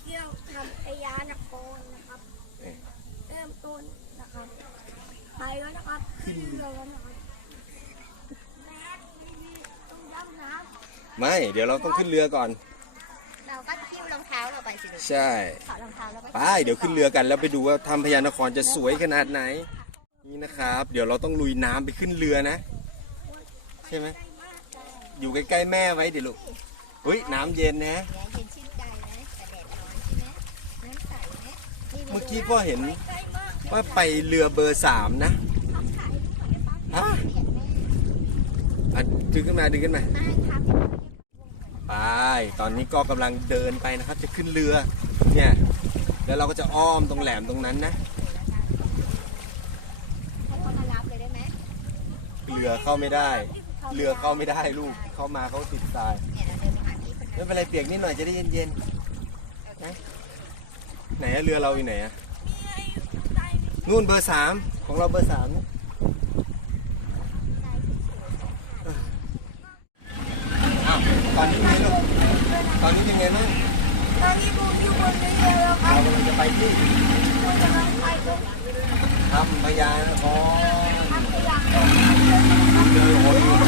เที่ยวทำพยานครนะครับเอ๊ะเริ่มต้นนะครับ ไปแล้วนะครับขึ้นเรือแล้วนะครับแม่ต้องดำน้ไม่ เดี๋ยวเราต้องขึ้นเรือก่อน เราก็คิ้วรองเท้าเราไปสิลูกใช่ถอดรองเท้าแล้วก็ไปเดี๋ยวขึ้นเรือกันแล้วไปดูว่าถ้ำพญานครจะสวยขนาดไหน นี่นะครับ เดี๋ยวเราต้องลุยน้ำไปขึ้นเรือนะ ใช่ไหมำได้มากเลยอยู่ใกล้ๆแม่ไว้เดี๋ยวลูกเฮ้ยน้ำเย็นนะ เเมื่อกี้พ่อเห็นใกล้มากว่าไปเรือเบอร์สามนะทำถ่ายรูปก่อนได้ปะฮะเห็นแม่อะดึงขึ้นมาดึงขึ้นมามาครับไป ตอนนี้ก็กำลังเดินไปนะครับ จะขึ้นเรือ เนี่ย แล้วเราก็จะอ้อมตรงแหลมตรงนั้นนะให้เขามารับเลยได้ไหมเรือเข้าไม่ได้ เรือเข้าไม่ได้ลูก เข้ามาเขาติดทรายเนี่ยเราเดินไปหาพี่คนนั้นไม่เป็นไรเปียกนิดหน่อยจะได้เย็นๆนะ ไหนอะเรือเราอยู่ไหนอะนู่นเบอร์สามของเราเบอร์สามนะอ้าวตอนนี้ไงลูกตอนนี้เป็นไงบ้างตอนนี้บูมอยู่บนเรือแล้วครัเราบกำลังจะไปที่บูมกำลังไปตรงถ้ำพญานครทำพยานเดินโหย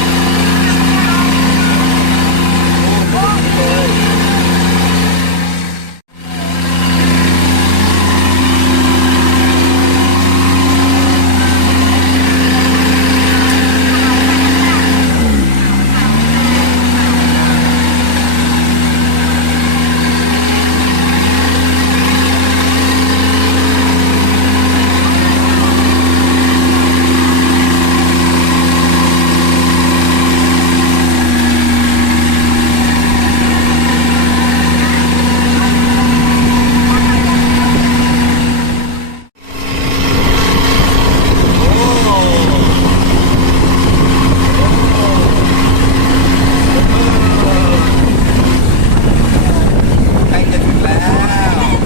ใกล้จะถึงแล้ว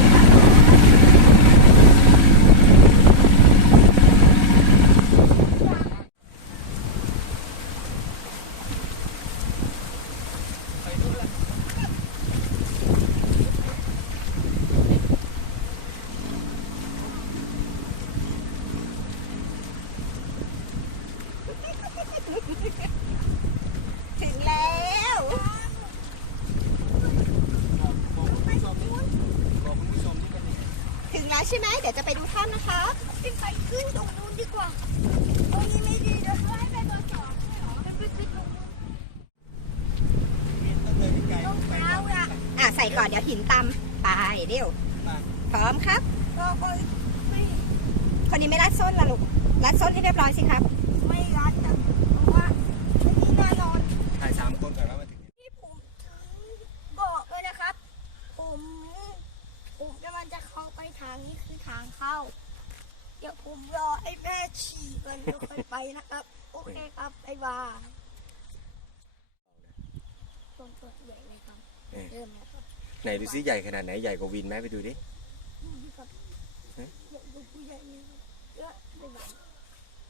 ถึงแล้ว บอกคุณผู้ชมนี่บอกคุณผู้ชมนี่เป็นยังไง ถึงแล้วใช่ไหมเดี๋ยวจะไปดูถ้ำนะคะขึ้นไปขึ้นตรงนู้นดีกว่าตรงนี้ไม่ดีเดี๋ยวให้ไปเบอร์สองไม่เหรอไปไปตรงนู้นต้องเดินไกลรองๆไปเท้าอะอะใส่ก่อนเดี๋ยวหินตำไปเดี๋ยวพร้อมครับก็ก็ไม่คนนี้ไม่รัดส้นละลูกรัดส้นให้เรียบร้อยสิครับ ไม่รัดอะเพราะว่าอันนี้แน่นอนถ่ายสามคนก่อนแล้วมาถึงที่ผมบอกเลยนะครับ ผมผมกำลังจะเข้าไปทางนี้คือ ทางเข้า เดี๋ยวผมรอให้แม่ฉี่ก่อนแล้วค่อยไปนะครับ โอเคครับบ๊ายบายต้นตัวใหญ่เลยครับเริ่มแล้วครับไหนดูซิใหญ่ขนาดไหนใหญ่กว่าวินไหมไปดูดิ นี่ครับเอ๊ะ ใหญ่กว่าผู้ใหญ่เลยครับเยอะไม่ไหว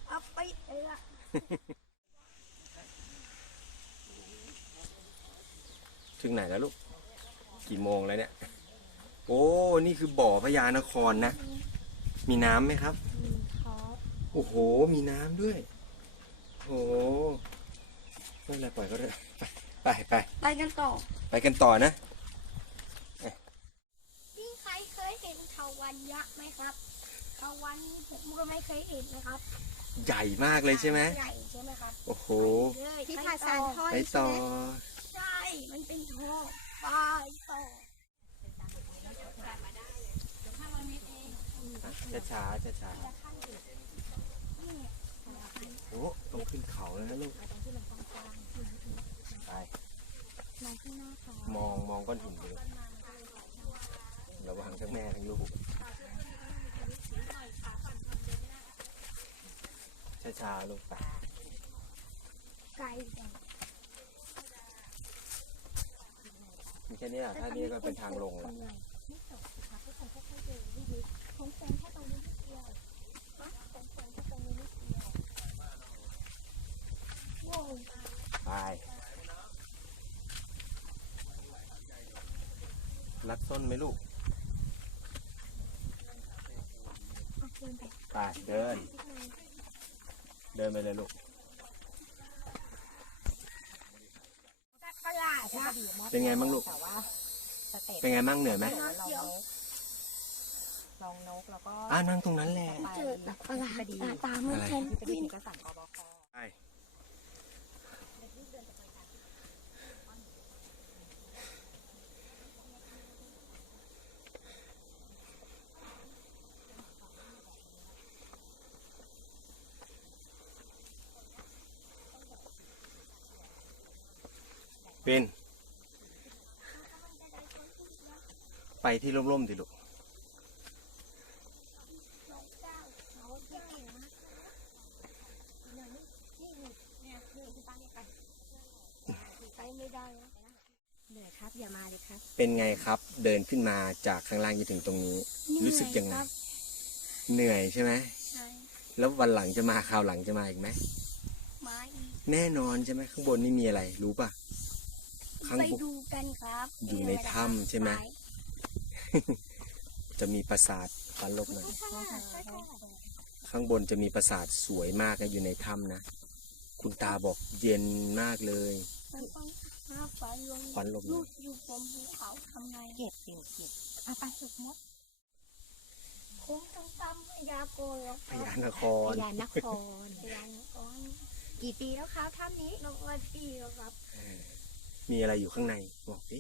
เอาไปเลยละ ถึงไหนแล้วลูก กี่โมงแล้วเนี่ย โอ้ นี่คือบ่อพญานครนะ มีน้ำไหมครับ ครับโอ้โห มีน้ำด้วย โอ้โหไม่เป็นไรปล่อยเขาเลยไปไปไปกันต่อไปกันต่อนะ พี่ใครเคยเห็นเทาวันยักษ์ไหมครับเทาวันนี้ผมก็ไม่เคยเห็นนะครับใหญ่มากเลยใช่ไหมใหญ่ใช่ไหมครับโอ้โหเลยที่ไปทาซานทอดไปใช่ต่อไหมใช่ มันเป็นโทไปต่อ ช้าช้าช้าช้าโอ้ต้องขึ้นเขาแล้วนะลูกไปมาที่หน้าเขามองมองก้อนหินดูระวังทั้งแม่ทั้งลูกช้าช้าๆลูกไปไกลจังมีแค่นี้อะถ้านี้ก็เป็นทางลงละไม่ตกครับทุกคนค่อยๆเดินดีๆผมแซง รัดส้นไหมลูก ไปเดิน เดินไปเลยลูก เป็นไงบ้างลูกเป็นไงบ้างเหนื่อยไหมลองนกแล้วก็อ่านั่งตรงนั้นแหละ เจอหลัประหลาดตามไม่ทัน ที่ไปดูเอกสารกบ เป็น ไปที่ร่มๆสิลูกไปไม่ได้นะเหนื่อยครับอย่ามาเลยครับเป็นไงครับ เดินขึ้นมาจากข้างล่างจนถึงตรงนี้ รู้สึกยังไงครับเหนื่อยใช่ไหมใช่แล้ววันหลังจะมาคราวหลังจะมาอีกไหมไม้อีกแน่นอนใช่ไหมข้างบนนี่มีอะไร รู้ป่ะ ข้างไปบน ดูกันครับอยู่ในถ้ำใช่ไหม จะมีปราสาทฟันลบหน่อยใช่ค่ะใช่ค่ะข้างบนจะมีปราสาทสวยมากนะอยู่ในถ้ำนะ คุณตาบอกเย็นมากเลย มันต้องห้าฝันลงฟันลบหลูน่อยกอยู่บนภูเขาทำไงเก็บอยู่เก็บเอาไปสุกมดคงต้องตามพยากรณ์แล้วพครับญานคพร ญานคร พยานครกี่ปีแล้วครับถ้ำนี้นกวัดปีแล้วครับ มีอะไรอยู่ข้างในบอกดิ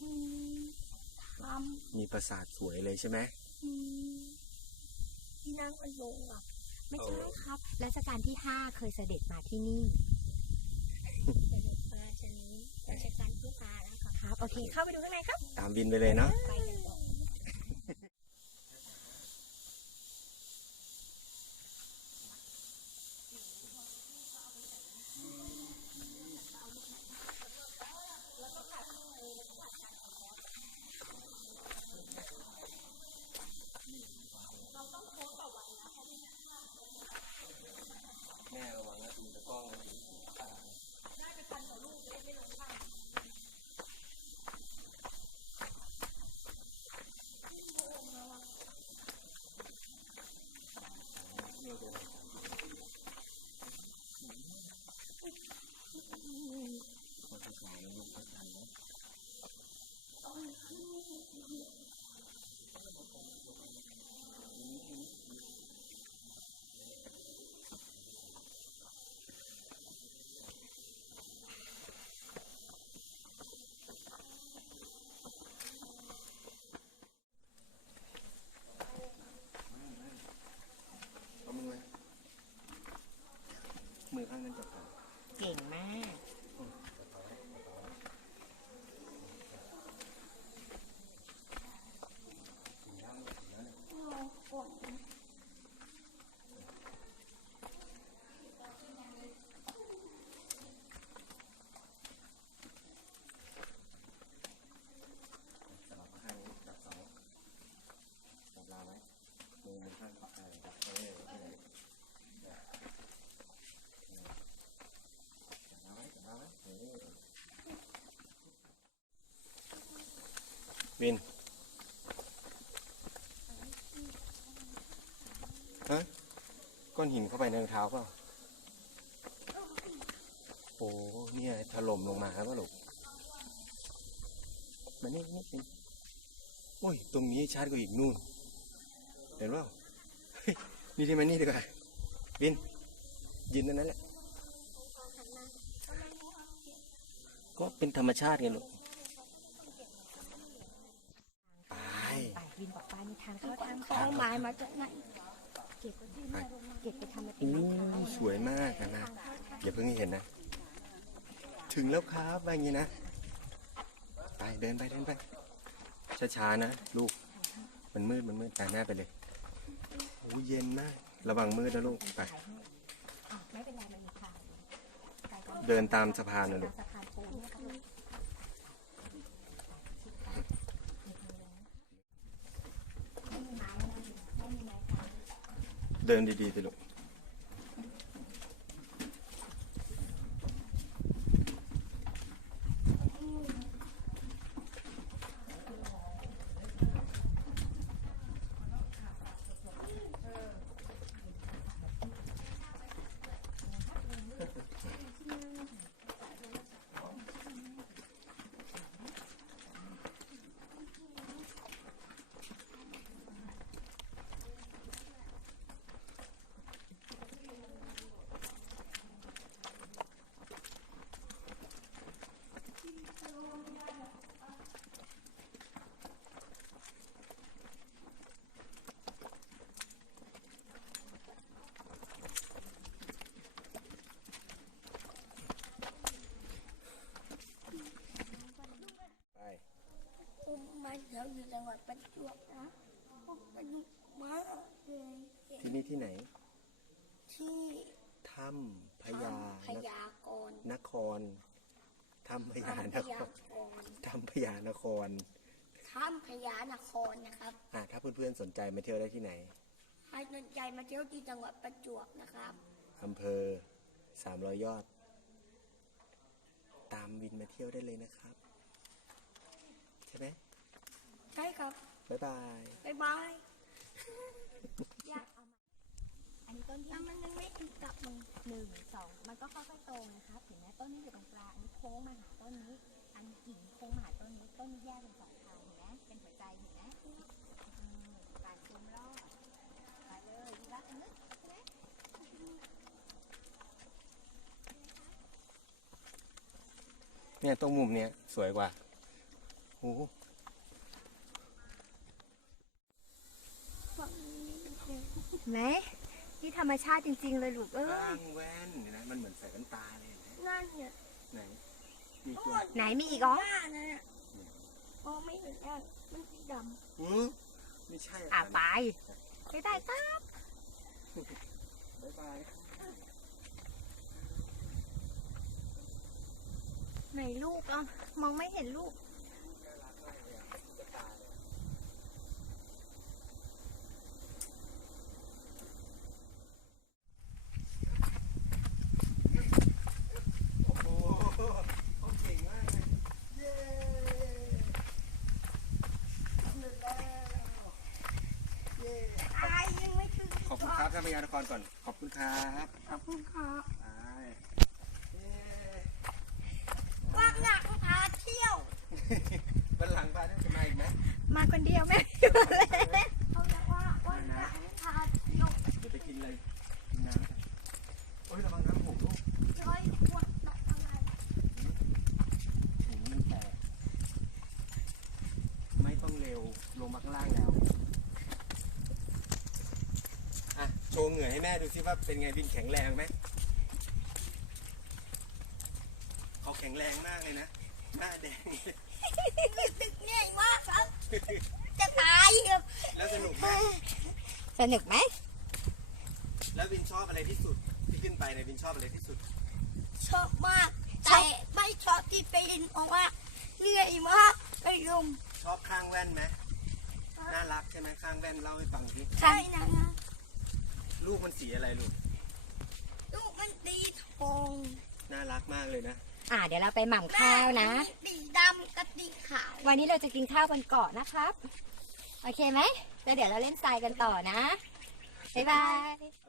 อืมทมีปราสาทสวยเลยใช่ไหมำอืมที่นั่งมันลงอะไม่ใช่ครับรัชกาลที่ห้าเคยเสด็จมาที่นี่เป็นพระราชนี้ราชการที่ห้าแล้วครับครับ โอเค เข้าไปดูข้างในครับ ตามบินไปเลยเนาะ วินฮะก้อนหินเข้าไปในรองเท้าเปล่าโอ้เนี่ยถล่มลงมาแล้วก็หลกมานี่นี่เป็นโอ้ย ตรงนี้ชาร์จกว่าอีกนู่น เห็นเปล่านี่ที่มานี่ดีกว่าบินยืนนั้นแหละก็เป็นธรรมชาติไงลูก ไป ไปวินบอกป้ามี ทางเข้าทางเอาไม้มาจากไหนเก็บเก็บไปทำมาเป็นอู้ไม้เท้าสวยมากนะนะอย่าเพิ่งให้เห็นนะ ถึงแล้วครับว่าอย่างนี้นะไปเดินไปเดินไปช้าๆนะลูก มันมืดมันมืดตาหน้าไปเลยโอ้เย็นมาก ระวังมืดนะลูกไปถ่ายให้อะไม่เป็นไรมันมีทางไปก่อนเดินตามสะพานนะลูตาก มสะพานปูนเนี่ยครับลูก เดินดีๆสิลูก อยู่จังหวัดประจวบนะโอ้สนุกมากเลยที่นี่ที่ไหน ที่ถ้ำพญาพยากรณ์นครถ้ำพญาถ้ำนพคยารกรณ์ถ้ำพญานครถ้ำพญานครนะครับ อะถ้าเพื่อนๆสนใจมาเที่ยวได้ที่ไหนให้สนใจมาเที่ยวที่จังหวัดประจวบนะครับอำเภอสามร้อยยอด ตามวินมาเที่ยวได้เลยนะครับ ใช่ไหม ใช่ครับ บ๊ายบาย บ๊ายบายอยากเอามาอันนี้ต้นที่แล้วมันยังไม่ถึงกลับมึงหนึ่งสองมันก็ค่อยๆโตนะครับเห็นไหมต้นนี้อยู่ตรงกลางอันนี้โค้งมาหาต้นนี้ อันกิ่งโค้งมาหาต้นนี้ต้นนี้แยกเป็นสองทางเห็นไหมเป็นหัวใจเห็นไหมอืมการซูมรอบไปเลยดีละอันนี้ใช่ไหมเนี่ยตรงมุมเนี้ยสวยกว่าโอ้โห ฝั่งนี้นิดนึง เห็น ไหมนี่ธรรมชาติจริง ๆ เลยลูกเอ้อ้าย งแว่นเห็นไหมมันเหมือนใส่แว่นตาเลยเห็นไหมนั่นเนี่ยไหนมีโอ้ตัวยไหนมีอีกเหรอหน้านั่นน่ะมองไม่เห็นแล้วมันสีดหือไม่ใช่อะนไปไปได้ครับบ๊ายบายไหนลูกอะมองไม่เห็นลูก โอ้โหเขาเก่งมากเลยเย้ำหนึ่งแล้วเย้อายยังไม่ถึง ขอบคุณครับ ท่านพญานครก่อน ขอบคุณครับขอบคุณครับไปเย้ว่างหนักพาเที่ยววันหลังพาท่านจะมาอีกไหมมาคนเดียวแม่เขาเรียกว่าว่างหนักพาเที่ยวเดี๋ยวไปกินอะไรกินน้ำกันโอ้ยระวังน้ำหกลูกร้อยขวดแบบอะไรถุงมันแตกไม่ต้องเร็วลงมาข้างล่างแล้ว อะ โช ว์เหงื่อให้แม่ดูซิว่าเป็นไงบินแข็งแรงไหมเขาแข็งแรงมากเลยนะ หน้าแดงรู้สึกเหนื่อยมากครับ จะตายครับแล้วสนุกไหมสนุกไหม แล้วบินชอบอะไรที่สุดที่ขึ้นไปเนี่ยบินชอบอะไรที่สุด ชอบมาก แต่ไม่ชอบที่ไปดินเพราะว่าเหนื่อยมากไปรุมชอบข้างแว่นไหมน่ารักใช่ไหมข้างแว่นเล่าให้ฟังสิใช่นะ ลูกมันสีอะไรลูก ลูกมันตีทองน่ารักมากเลยนะ อ่าเดี๋ยวเราไปหม่ำข้าวนะสีดำกับสีขาว วันนี้เราจะกินข้าวกันก่อนนะครับ โอเคไหมแล้วเดี๋ยวเราเล่นทรายกันต่อนะ บ๊ายบาย